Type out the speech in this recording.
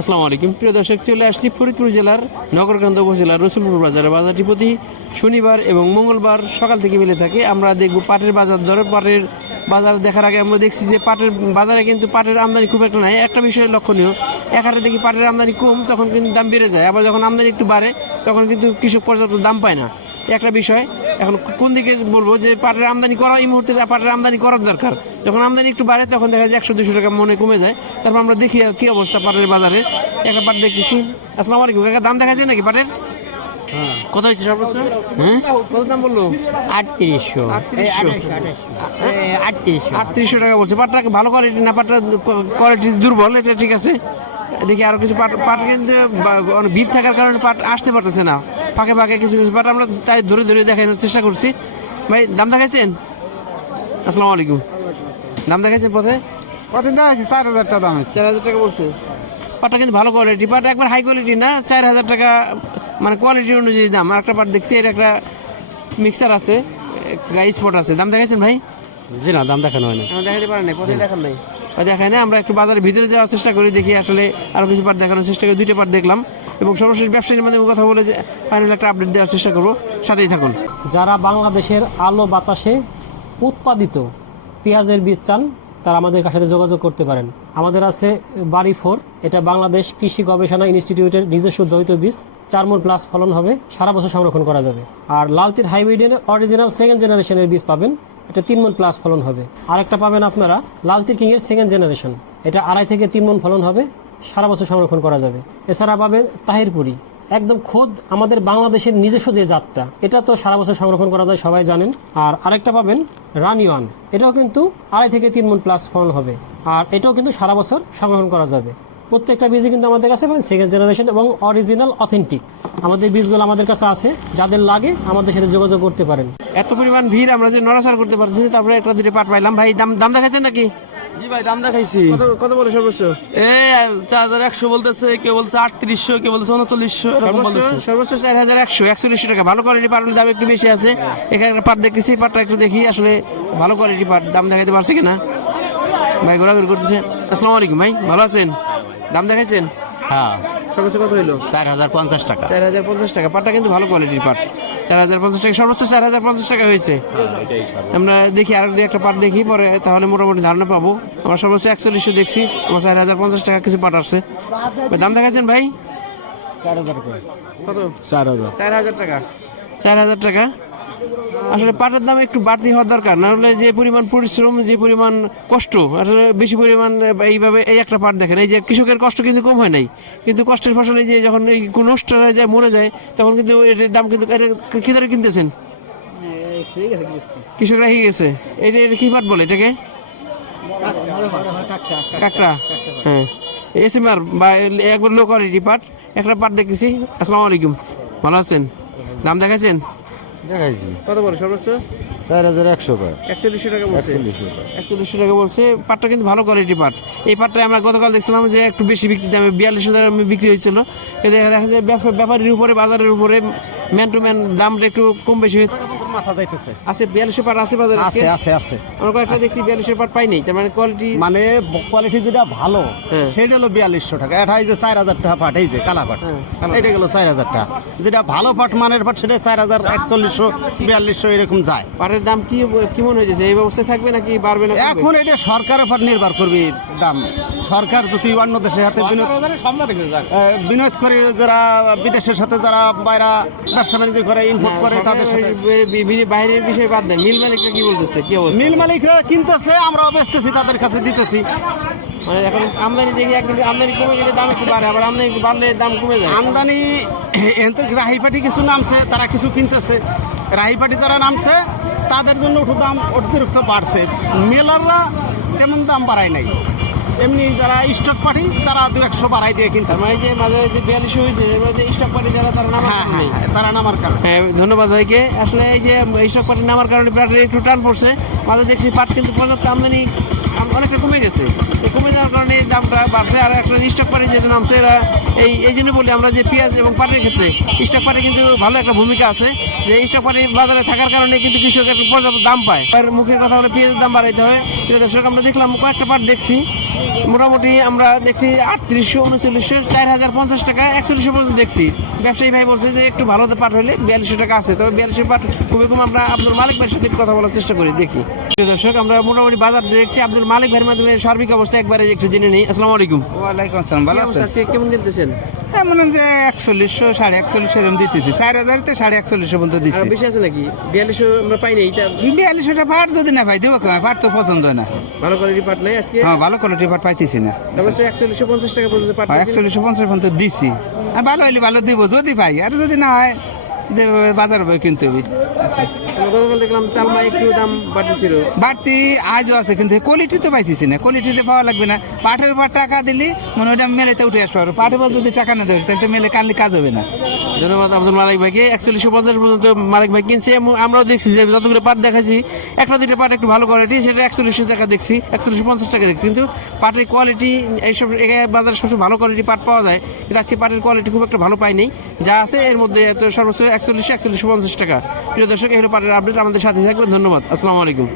আসসালামু আলাইকুম প্রিয় দর্শক, চলে আসছি ফরিদপুর জেলার নগরকান্দা উপজেলার রসুলপুর বাজারে। বাজারটি প্রতি শনিবার এবং মঙ্গলবার সকাল থেকে মিলে থাকে। আমরা দেখব পাটের বাজার দর। পাটের বাজার দেখার আগে আমরা দেখছি যে পাটের বাজারে কিন্তু পাটের আমদানি খুব একটা নাই। একটা বিষয় লক্ষণীয়, এক হারে দেখি পাটের আমদানি কম, তখন কিন্তু দাম বেড়ে যায়। আবার যখন আমদানি একটু বাড়ে তখন কিন্তু কৃষক পর্যাপ্ত দাম পায় না। একটা বিষয়, এখন কোন দিকে বলবো যে পাটের আমদানি করা এই মুহূর্তে পাটের আমদানি করার দরকার। যখন আমদানি একটু বাড়ে তখন দেখা যায় 100-200 টাকা মনে কমে যায়। তারপর আমরা দেখি কি অবস্থা পাটের বাজারে। একটা পাট দেখতেছি। আসসালামু আলাইকুম কাকা, দাম দেখা যায় নাকি পাটের? কত হয়েছে সর্বোচ্চ? হ্যাঁ, কত দাম বললো? 3800 3800 টাকা বলছে। পাটটা ভালো কোয়ালিটি না, পাটটা কোয়ালিটি দুর্বল, এটা ঠিক আছে। দেখি আরো কিছু পাট পাট কিন্তু অনেক ভিড় থাকার কারণে পাট আসতে পারতেছে না। ফাঁকে ফাঁকে কিছু কিছু পাট আমরা তাই ধরে ধরে দেখানোর চেষ্টা করছি। ভাই দাম দেখাইছেন? আসসালামু আলাইকুম, দাম দেখাইছেন পথে? কত দাম আছে? 4000 টাকা দাম আছে। 4000 টাকা বলছে। পাটটা কিন্তু ভালো কোয়ালিটি পাট, একবার হাই কোয়ালিটি না। 4000 টাকা মানে কোয়ালিটি অনুযায়ী দাম। আর একটা পাট দেখছি, এটা একটা মিক্সার আছে, স্পট আছে। দাম দেখাইছেন ভাই? জি না, দাম দেখানো হয় না। দেখাতে পারেন নাই, পথে দেখান নাই, দেখায় না। আমরা একটু বাজারের ভিতরে যাওয়ার চেষ্টা করি, দেখি আসলে আরো কিছু পাট দেখানোর চেষ্টা করি। 2টা পাট দেখলাম এবং সর্বশেষ ব্যবসায়ীর মাধ্যমে কথা বলে যে ফাইনাল একটা আপডেট দেওয়ার চেষ্টা করবো। সাথেই থাকুন। যারা বাংলাদেশের আলো বাতাসে উৎপাদিত পেঁয়াজের বীজ চান তারা আমাদের সাথে যোগাযোগ করতে পারেন। আমাদের আছে বাড়ি 4, এটা বাংলাদেশ কৃষি গবেষণা ইনস্টিটিউটের নিজস্ব উদ্ভাবিত বীজ। 4 মণ প্লাস ফলন হবে, সারা বছর সংরক্ষণ করা যাবে। আর লালতির হাইব্রিডের অরিজিনাল 2nd জেনারেশনের বীজ পাবেন, এটা 3 মণ প্লাস ফলন হবে। আরেকটা পাবেন আপনারা লালতির কিংয়ের 2nd জেনারেশন, এটা 2.5 থেকে 3 মণ ফলন হবে, সারা বছর সংরক্ষণ করা যাবে। এছাড়া পাবেন তাহিরপুরি, একদম খোদ আমাদের বাংলাদেশের নিজস্ব যে জাতটা, এটা তো সারা বছর সংরক্ষণ করা যায়, সবাই জানেন। আর আরেকটা পাবেন রানিওয়ান, এটাও কিন্তু 2.5 থেকে 3 মণ প্লাস ফলন হবে, আর এটাও কিন্তু সারা বছর সংরক্ষণ করা যাবে। প্রত্যেকটা বীজই কিন্তু আমাদের কাছে পাবেন 2nd জেনারেশন এবং অরিজিনাল অথেন্টিক। আমাদের বীজগুলো আমাদের কাছে আছে, যাদের লাগে আমাদের সাথে যোগাযোগ করতে পারেন। এত পরিমাণ ভিড়, আমরা যে নড়াচড়া করতে পারছি। তারপরে একটা 2টা পাট পাইলাম। ভাই দাম দাম দেখাইছেন নাকি? জি ভাই, দাম দেখাইছি। কত বলে সর্বোচ্চ? এই 4100 বলতেছে, কেউ বলছে 3800, কেউ বলছে 3900, এরকম বলতেছে। সর্বোচ্চ 4100, 4100 টাকা। ভালো কোয়ালিটি পাট দাম একটু বেশি আছে। এখানে একটা পাট দেখতেছি, পাটটা একটু দেখি আসলে ভালো কোয়ালিটি পাট দাম দেখাইতে পারছে কিনা। ভাই ঘোরাঘুরি করতেছে। আসসালামু আলাইকুম ভাই, ভালো আছেন? দাম দেখাইছেন? হ্যাঁ, সর্বোচ্চ কত হইলো? 4050 টাকা। 4050 টাকা। পাটটা কিন্তু ভালো কোয়ালিটির পাট। 4050 টাকা, সর্বোচ্চ 4050 টাকা হয়েছে। আমরা দেখি আর একটা পাট দেখি পরে, তাহলে মোটামুটি ধারণা পাবো। আমরা সর্বোচ্চ 4100 দেখছি, আমার 4050 টাকা কিছু পাট আসছে। দাম দেখাচ্ছেন ভাই? 4000 কত? 4000 4000 টাকা। 4000 টাকা। আসলে পাটের দাম একটু বাড়তি হওয়ার দরকার, না হলে যে পরিমাণ পরিশ্রম, যে পরিমাণ কষ্ট, আসলে বেশি পরিমাণ এইভাবে এই একটা পাট দেখেন, এই যে কৃষকের কষ্ট কিন্তু কম হয় নাই, কিন্তু কষ্টের ফসলে যে যখন এই নষ্ট হয়ে যায়, মরে যায়, তখন কিন্তু এটার দাম কিন্তু কি ধরে কিনতেছেন? কৃষকরা হয়ে গেছে। এটা কি পাট বলে এটাকে? কাকড়া। হ্যাঁ, এসএমআর বা একবার লো কোয়ালিটি পাট। একটা পাট দেখতেছি। আসসালামু আলাইকুম, ভালো আছেন? দাম দেখাইছেন? দেখাইছি। কত বলে সর্বোচ্চ? 4100 টাকা। 4100 টাকা বলছে। 4100 টাকা বলছে। পাটটা কিন্তু ভালো কোয়ালিটি পাট। এই পাটটা আমরা গতকাল দেখছিলাম যে একটু বেশি বিক্রি দামে 4200 টাকা বিক্রি হয়েছিল। দেখা যায় ব্যাপারীর উপরে, বাজারের উপরে ম্যান টু ম্যান দামটা একটু কম বেশি হয়ে মাথা যাইতেছে। আছে। 4200 পাট আছে বাজারে? আছে আছে আছে। আমরা কয়েকটা দেখছি 4200 পাট পাই নাই। তার মানে কোয়ালিটি, মানে কোয়ালিটি যেটা ভালো হ্যাঁ। সেটা হলো 4200 টাকা। এটা এই যে 4000 টাকা পাট, এই যে কালা পাট, এটা গেল 4000 টাকা। যেটা ভালো পাট, মানের পাট, সেটা 4100, 4200 এরকম যায়। পাটের দাম কি কেমন হয়ে যাচ্ছে? এই ব্যবস্থায় থাকবে নাকি বাড়বে না? এখন এটা সরকারের উপর নির্ভর করবে দাম। সরকার যদি অন্য দেশের সাথে বিনোদ করে, যারা বিদেশের সাথে যারা বাইরা ব্যবসা বাণিজ্য করে, ইম্পোর্ট করে, তাদের সাথে বাইরের বিষয় বাদ দেয়। মিল মালিকরা কি বলতেছে, কি অবস্থা? মিল মালিকরা কিনতেছে, আমরাও বেচতেছি, তাদের কাছে দিতেছি। মানে এখন আমদানি দেখি একদিন আমদানি কমে গেলে দাম একটু বাড়ে, আবার আমদানি একটু বাড়লে দাম কমে যায়। আমদানি রাহি পাটি কিছু নামছে, তারা কিছু কিনতেছে। রাহি পাটি যারা নামছে তাদের জন্য একটু দাম অতিরিক্ত বাড়ছে। মেলাররা তেমন দাম বাড়ায় নাই, এমনি যারা স্টক পাটি তারা 200 বাড়াই দিয়ে কিনতে। মানে যে মাঝে যে 4200 হয়েছে, এবার যে স্টক পার্টি যারা, তারা নামার হ্যাঁ কারণে। হ্যাঁ, তারা নামার কারণে। হ্যাঁ, ধন্যবাদ ভাইকে। আসলে এই যে স্টক পার্টি নামার কারণে প্রায় একটু টান পড়ছে। মাঝে দেখছি পাট কিন্তু পর্যাপ্ত আমদানি অনেকটা কমে গেছে। এই কমে যাওয়ার কারণে দামটা বাড়ছে। আর একটা স্টক পার্টি যেটা নামছে এরা এই জন্য বলি আমরা যে পেঁয়াজ এবং পাটের ক্ষেত্রে স্টক পার্টি কিন্তু ভালো একটা ভূমিকা আছে, যে স্টক পার্টি বাজারে থাকার কারণে কিন্তু কৃষকের পর্যাপ্ত দাম পায়। আর মুখের কথা হলে পেঁয়াজের দাম বাড়াইতে হয়। প্রিয় দর্শক, আমরা দেখলাম কয়েকটা পাট দেখছি, মোটামুটি আমরা দেখছি 3800, 3900, 4050 টাকা, 4100 পর্যন্ত দেখছি। ব্যবসায়ী ভাই বলছে যে একটু ভালো পাট হলে 4200 টাকা আছে, তবে 4200 পাট খুবই কম। আমরা আব্দুল মালিক ভাইয়ের সাথে কথা বলার চেষ্টা করি, দেখি। প্রিয় দর্শক, আমরা মোটামুটি বাজার দেখছি, আব্দুল মালিক ভাইয়ের মাধ্যমে সার্বিক অবস্থা একবারে একটু জেনে নিই। আসসালামু আলাইকুম। ওয়ালাইকুম আসসালাম, ভালো আছেন? আজকে কেমন দিতেছেন? মনে হয় যে 4100, 4150 এরকম দিতেছি, 4000 থেকে 4150 পর্যন্ত আর দিচ্ছি। বেশি আছে নাকি? 4200 আমরা পাই নাই। এটা 4200 পাট যদি না পাই দেবো কেমন? পাট তো পছন্দ হয় না। ভালো কোয়ালিটি পাট নাই আজকে। হ্যাঁ, ভালো কোয়ালিটি পাট পাইতেছি না। তারপর 4150 টাকা পর্যন্ত পাট দিয়েছেন। 4150 পর্যন্ত দিচ্ছি। আর ভালো হলে ভালো দিব যদি পাই, আর যদি না হয় যে বাজার হবে কিনতে হবে। আমরা গতকাল দেখলাম তালমা একটু দাম বাড়তেছিল। বাড়তি আজও আছে, কিন্তু কোয়ালিটি তো পাইতেছি না। কোয়ালিটিটা পাওয়া লাগবে না। পাটের উপর টাকা দিলি মনে হয় মেলেতে উঠে আসবে, আর পাটের উপর যদি টাকা না দেবে তাহলে তো মেলে কানলে কাজ হবে না। ধন্যবাদ আব্দুল মালিক ভাইকে। 4150 পর্যন্ত মালিক ভাই কিনছে এবং আমরাও দেখছি যে যতগুলো পাট দেখাচ্ছি, একটা দুটো পাট একটু ভালো কোয়ালিটি, সেটা 4100 টাকা দেখছি, 4150 টাকা দেখছি। কিন্তু পাটের কোয়ালিটি এইসব বাজারে সবচেয়ে ভালো কোয়ালিটি পাট পাওয়া যায়, কিন্তু আজকে পাটের কোয়ালিটি খুব একটা ভালো পাইনি। যা আছে এর মধ্যে সর্বোচ্চ 4100, 4150 টাকা। প্রিয় দর্শক, এই হলো পাটের আপডেট। আমাদের সাথে থাকবেন। ধন্যবাদ। আসসালামু আলাইকুম।